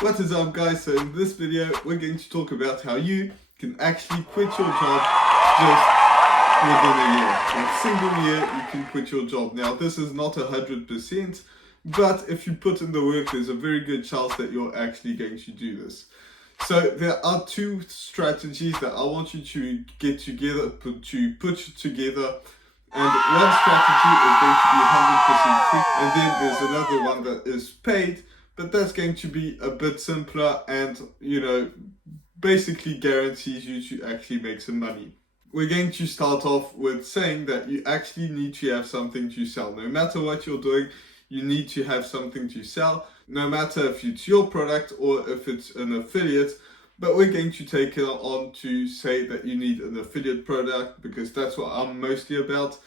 What is up, guys? So in this video we're going to talk about how you can actually quit your job just within a year. In a single year you can quit your job. Now this is not 100%, but if you put in the work there's a very good chance that you're actually going to do this. So there are two strategies that I want you to get together, put together. And one strategy is going to be 100% free, and then there's another one that is paid, but that's going to be a bit simpler and, basically guarantees you to actually make some money. We're going to start off with saying that you actually need to have something to sell. No matter what you're doing, you need to have something to sell, no matter if it's your product or if it's an affiliate. But we're going to take it on to say that you need an affiliate product because that's what I'm mostly about.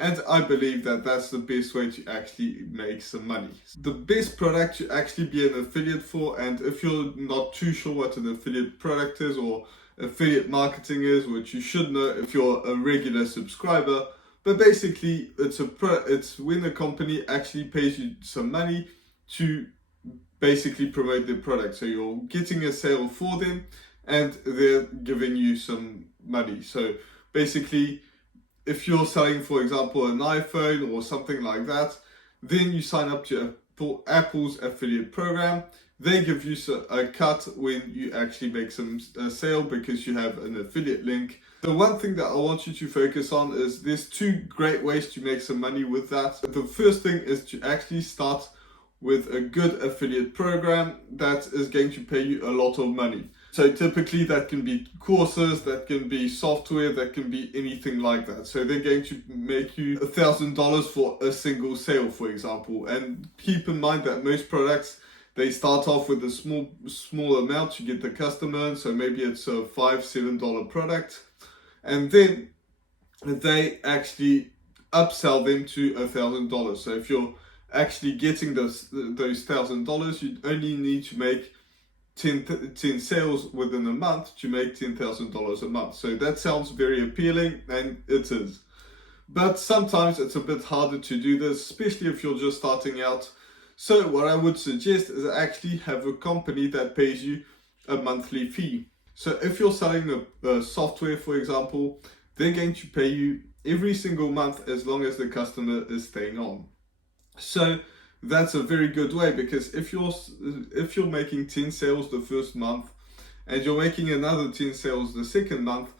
And I believe that that's the best way to actually make some money. The best product to actually be an affiliate for, and if you're not too sure what an affiliate product is or affiliate marketing is, which you should know if you're a regular subscriber, but basically it's when a company actually pays you some money to basically promote their product. So you're getting a sale for them and they're giving you some money. So basically, if you're selling, for example, an iPhone or something like that, then you sign up to Apple's affiliate program. They give you a cut when you actually make a sale because you have an affiliate link. The one thing that I want you to focus on is there's two great ways to make some money with that. The first thing is to actually start with a good affiliate program that is going to pay you a lot of money. So typically that can be courses, that can be software, that can be anything like that. So they're going to make you $1,000 for a single sale, for example. And keep in mind that most products, they start off with a small amount to get the customer. So maybe it's a $5-7 product. And then they actually upsell them to $1,000. So if you're actually getting those $1,000, you only need to make 10 sales within a month to make $10,000 a month. So that sounds very appealing, and it is. But sometimes it's a bit harder to do this, especially if you're just starting out. So what I would suggest is actually have a company that pays you a monthly fee. So if you're selling a software, for example, they're going to pay you every single month as long as the customer is staying on. So that's a very good way, because if you're making 10 sales the first month and you're making another 10 sales the second month,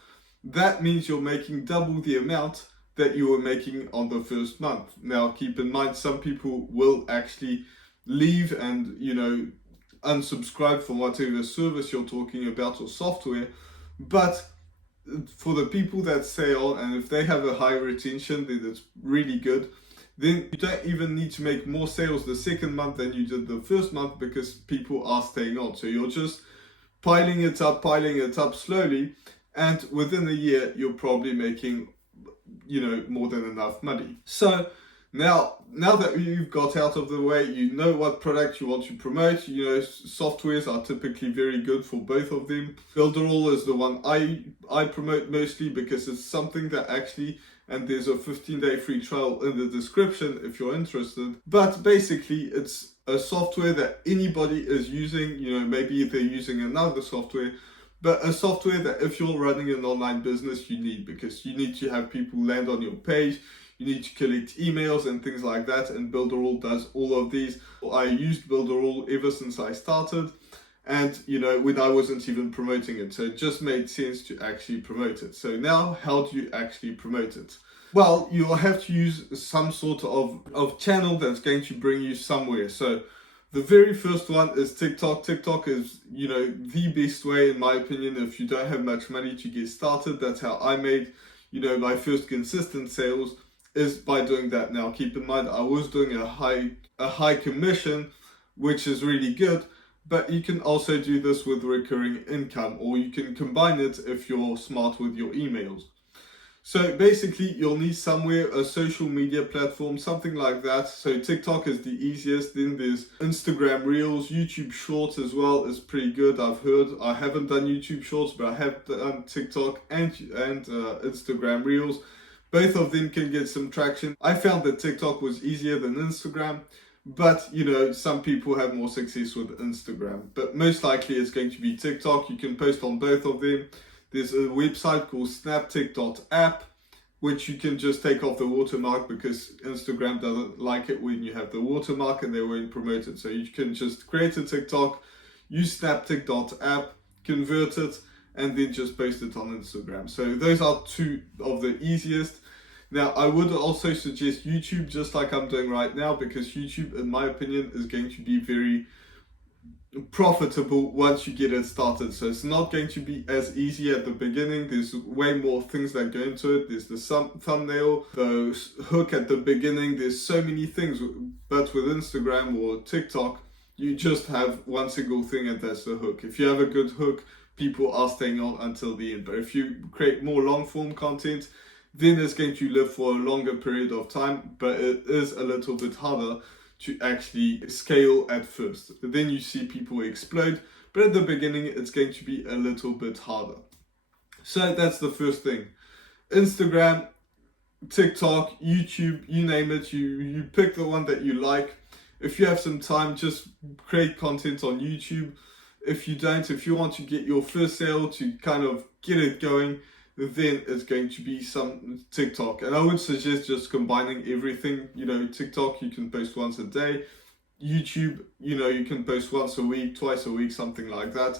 that means you're making double the amount that you were making on the first month. Now keep in mind, some people will actually leave and unsubscribe from whatever service you're talking about or software, but for the people that stay on, and if they have a high retention, then it's really good. Then you don't even need to make more sales the second month than you did the first month because people are staying on. So you're just piling it up slowly, and within a year you're probably making more than enough money. So now that you've got out of the way, you know what product you want to promote. Softwares are typically very good for both of them. Builderall is the one I promote mostly because it's something that actually, and there's a 15-day free trial in the description if you're interested. But basically it's a software that anybody is using. Maybe they're using another software, but a software that if you're running an online business you need, because you need to have people land on your page, you need to collect emails and things like that, and Builderall does all of these. I used Builderall ever since I started, and when I wasn't even promoting it, so it just made sense to actually promote it. So now, how do you actually promote it? Well, you'll have to use some sort of channel that's going to bring you somewhere. So the very first one is TikTok. TikTok is the best way, in my opinion, if you don't have much money to get started. That's how I made my first consistent sales, is by doing that. Now keep in mind, I was doing a high commission, which is really good, but you can also do this with recurring income, or you can combine it if you're smart with your emails. So basically you'll need somewhere, a social media platform, something like that. So TikTok is the easiest. Then there's Instagram Reels, YouTube Shorts as well is pretty good. I've heard. I haven't done YouTube Shorts, but I have done TikTok and Instagram Reels. Both of them can get some traction. I found that TikTok was easier than Instagram, But you know, some people have more success with Instagram, but most likely it's going to be TikTok. You can post on both of them. There's a website called snaptik.app, which you can just take off the watermark because Instagram doesn't like it when you have the watermark and they won't promote it. So you can just create a TikTok, use snaptik.app, convert it, and then just post it on Instagram. So those are two of the easiest. Now, I would also suggest YouTube, just like I'm doing right now, because YouTube, in my opinion, is going to be very profitable once you get it started. So it's not going to be as easy at the beginning. There's way more things that go into it. There's the thumbnail, the hook at the beginning. There's so many things. But with Instagram or TikTok, you just have one single thing, and that's the hook. If you have a good hook, people are staying on until the end. But if you create more long form content, then it's going to live for a longer period of time, but it is a little bit harder to actually scale at first. Then you see people explode, but at the beginning it's going to be a little bit harder. So that's the first thing. Instagram, TikTok, YouTube, you name it, you pick the one that you like. If you have some time, just create content on YouTube. If you don't, if you want to get your first sale to kind of get it going, then it's going to be some TikTok. And I would suggest just combining everything. You know, TikTok, you can post once a day. YouTube, you know, you can post once a week, twice a week, something like that.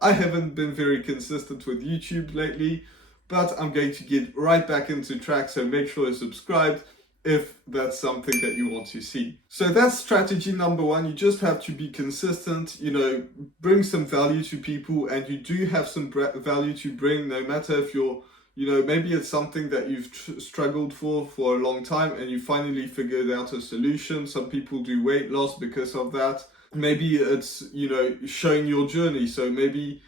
I haven't been very consistent with YouTube lately, but I'm going to get right back into track. So make sure you're subscribed if that's something that you want to see. So that's strategy number one. You just have to be consistent, you know, bring some value to people, and you do have some value to bring, no matter if you're, you know, maybe it's something that you've struggled for a long time and you finally figured out a solution. Some people do weight loss because of that. Maybe it's, you know, showing your journey. So maybe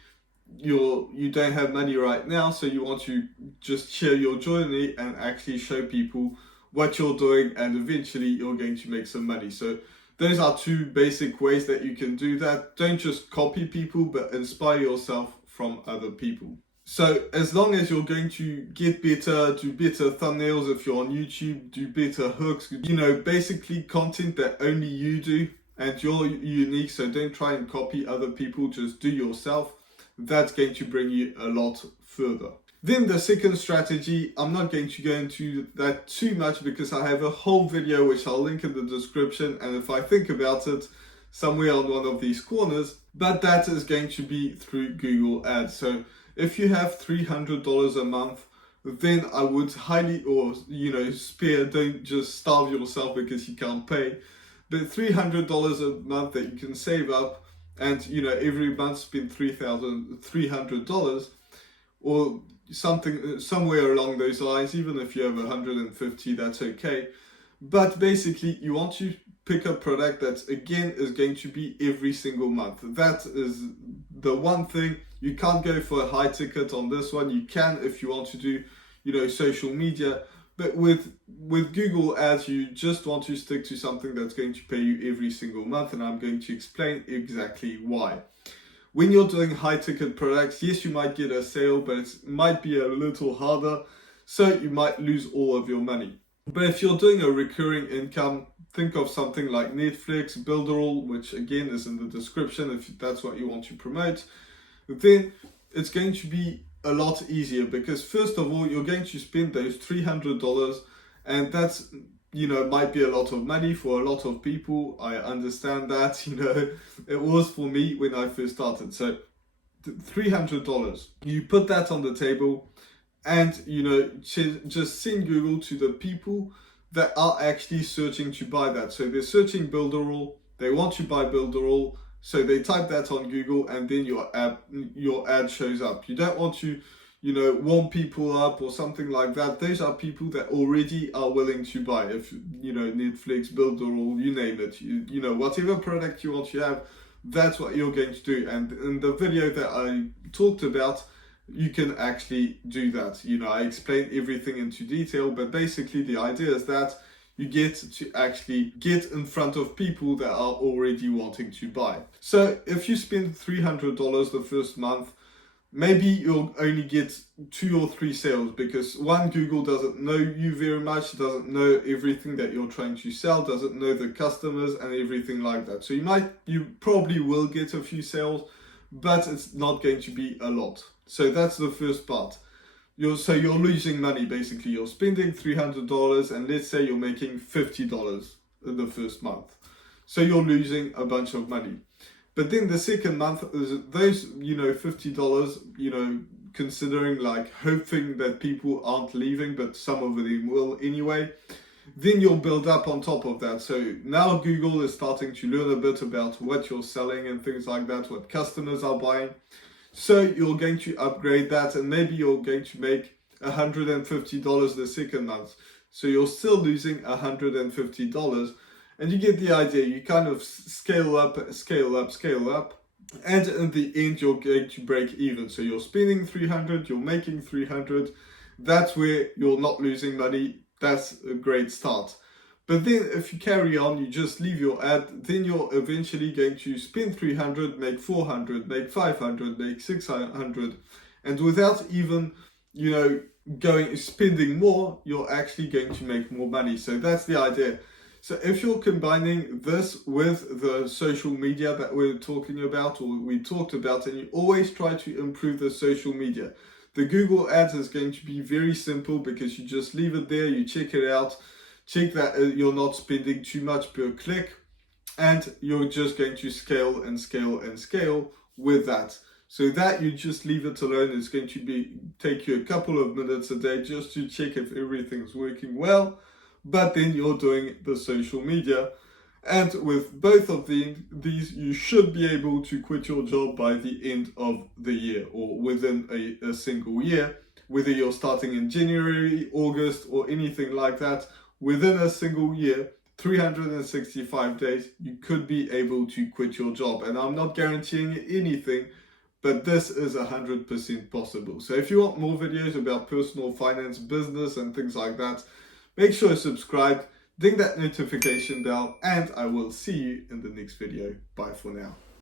you don't have money right now, so you want to just share your journey and actually show people what you're doing, and eventually you're going to make some money. So those are two basic ways that you can do that. Don't just copy people, but inspire yourself from other people. So as long as you're going to get better, do better thumbnails if you're on YouTube, do better hooks, you know, basically content that only you do and you're unique. So don't try and copy other people, just do yourself. That's going to bring you a lot further. Then the second strategy, I'm not going to go into that too much because I have a whole video which I'll link in the description, and if I think about it, somewhere on one of these corners, but that is going to be through Google Ads. So if you have $300 a month, then I would highly, or you know, spare, don't just starve yourself because you can't pay, but $300 a month that you can save up, and you know, every month spend $300, or something somewhere along those lines. Even if you have 150, that's okay. But basically you want to pick a product that again is going to be every single month. That is the one thing. You can't go for a high ticket on this one. You can if you want to do, you know, social media, but with Google Ads, you just want to stick to something that's going to pay you every single month, and I'm going to explain exactly why. When you're doing high ticket products, yes, you might get a sale, but it might be a little harder, so you might lose all of your money. But if you're doing a recurring income, think of something like Netflix, Builderall, which again is in the description if that's what you want to promote, then it's going to be a lot easier, because first of all, you're going to spend those $300, and that's, you know, might be a lot of money for a lot of people. I understand that, you know, it was for me when I first started. So $300, you put that on the table, and you know, just send Google to the people that are actually searching to buy that. So they're searching Builderall, they want to buy Builderall, so they type that on Google, and then your ad shows up. You don't want to, you know, warm people up or something like that. Those are people that already are willing to buy. If, you know, Netflix, Builderall, you name it, you know, whatever product you want to have, that's what you're going to do. And in the video that I talked about, you can actually do that. You know, I explained everything into detail, but basically the idea is that you get to actually get in front of people that are already wanting to buy. So if you spend $300 the first month, maybe you'll only get 2 or 3 sales because one, Google doesn't know you very much, doesn't know everything that you're trying to sell, doesn't know the customers and everything like that. So you probably will get a few sales, but it's not going to be a lot. So that's the first part. You're losing money basically. You're spending $300 and let's say you're making $50 in the first month. So you're losing a bunch of money. But then the second month, those, $50, considering like hoping that people aren't leaving, but some of them will anyway, then you'll build up on top of that. So now Google is starting to learn a bit about what you're selling and things like that, what customers are buying. So you're going to upgrade that and maybe you're going to make $150 the second month. So you're still losing $150. And you get the idea. You kind of scale up, and in the end you're going to break even. So you're spending 300, you're making 300. That's where you're not losing money. That's a great start. But then if you carry on, you just leave your ad, then you're eventually going to spend 300, make 400, make 500, make 600. And without even, spending more, you're actually going to make more money. So that's the idea. So if you're combining this with the social media that we're talking about, or we talked about, and you always try to improve the social media, the Google Ads is going to be very simple because you just leave it there, you check it out, check that you're not spending too much per click, and you're just going to scale and scale and scale with that. So that you just leave it alone. It's going to take you a couple of minutes a day just to check if everything's working well. But then you're doing the social media. And with both of these, you should be able to quit your job by the end of the year or within a single year, whether you're starting in January, August, or anything like that. Within a single year, 365 days, you could be able to quit your job. And I'm not guaranteeing anything, but this is 100% possible. So if you want more videos about personal finance, business, and things like that, make sure you subscribe, ding that notification bell, and I will see you in the next video. Bye for now.